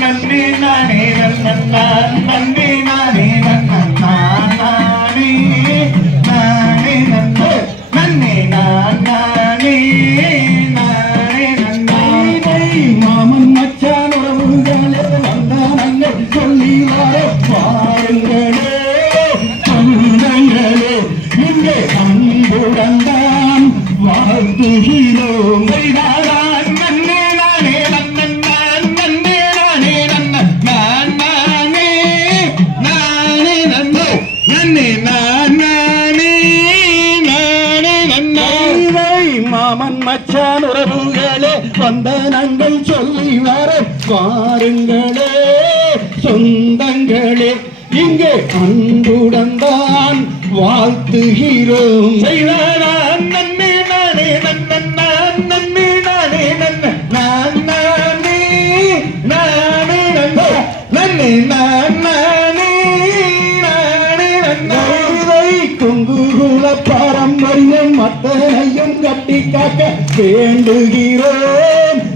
நன்றி நானே நன்றி பாருங்களே சொந்தங்களே இங்கே அன்புடன் தான் வாழ்த்துகிறோம். பாரம்பரியம் மத்தனையும் கட்டி காக்க வேண்டுகிறோம்.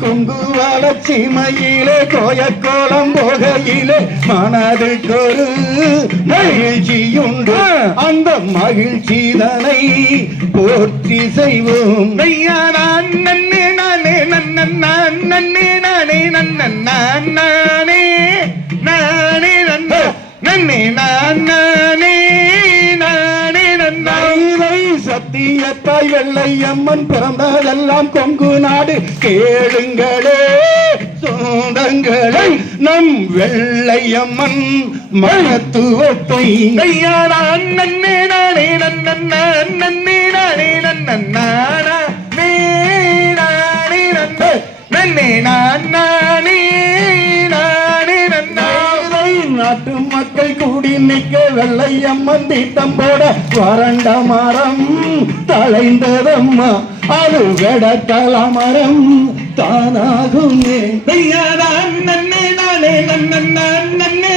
குங்குவாட சீமையிலே கோய கோலம் போகையிலே மனதுக்கொரு மகிழ்ச்சியுண்டு. அந்த மகிழ்ச்சி தனை போற்றி செய்வோம். ஐயா நான் நன்னே நானே நன்னன் நான் நன்னே நானே நன்னன் நான் நானே நானே நன்ன நன்னே நான் நானே சத்தியத்தாய் வெள்ளையம்மன் பிறந்ததெல்லாம் கொங்கு நாடு. கேளுங்களே சொந்தங்களை நம் வெள்ளையம்மன் மனத்துவத்தை. அண்ணன் நானே நன்னே நானே நன்னே அடிக்க வெள்ளையம்மன் திட்டம் போட வறண்ட மரம் தலைந்ததம்மா அது வெடத்தல மரம் தானாகும். நன்னே நானே நன்னே நானே நன்னே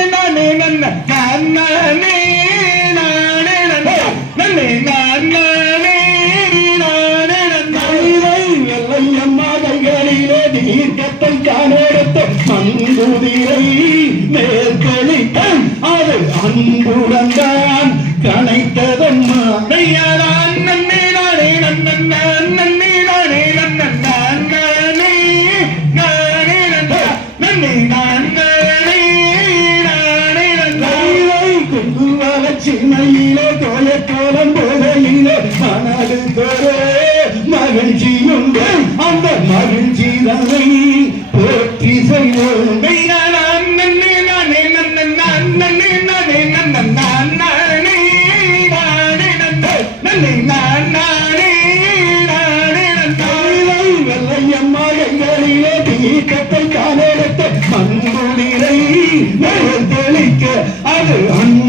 தீர்க்கத்தை காணெடுத்து மங்குதிரை மேல் அது அன்புடன் தான் கனைத்ததம்மா நன்னே நானே நன்னே நன்னே நானே நன்னே நானே நன்னே நானே நானே குங்குமல சின்னையிலே கோயக்காலம் போதையிலே மணல் தோறே மகிழ்ச்சியுண்டு. அந்த மகிழ்ச்சி தலை Hayır.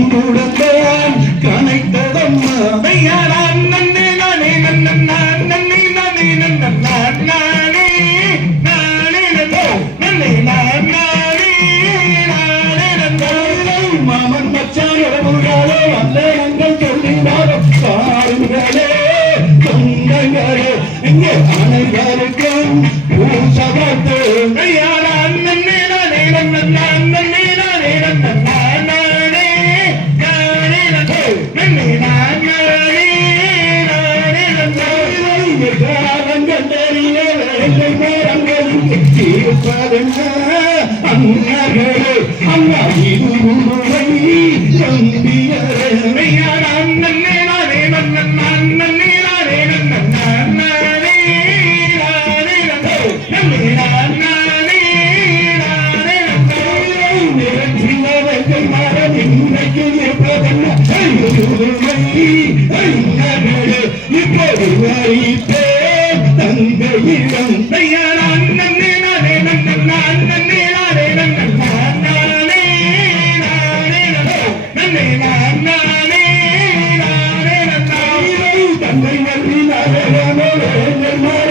அண்ணர்களே அண்ணா இது நம்பியரமையா இப்போது வாய்ப்பேன் தந்தையிடம் தயாரான் நன்னே நானே நன்னன் நான் நன்னே நானே நன்னன் நான் நானே நானே நன்னே நான் நானே நானே நன்னானே தந்தை நன்றி நானே நானே நன்னன் நான்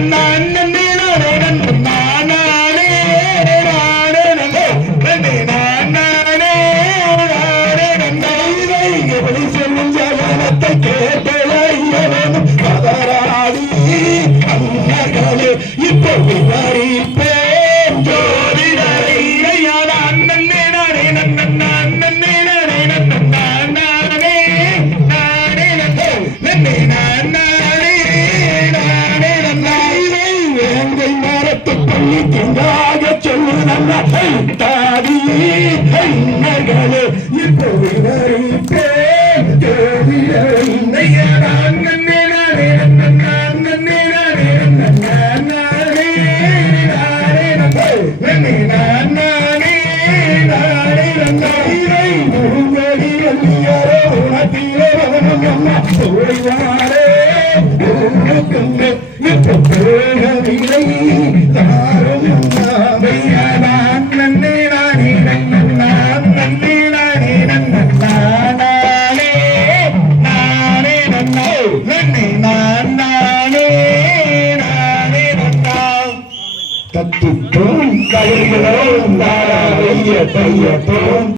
na na தள்ளி தங்காக சொல்லு நல்ல தாதி பெண்ணர்களே இப்போது வரும் உணத்திலே உணவு நம்ம திக்கும் கரும்புகளும் தாராவைய தையத்தும்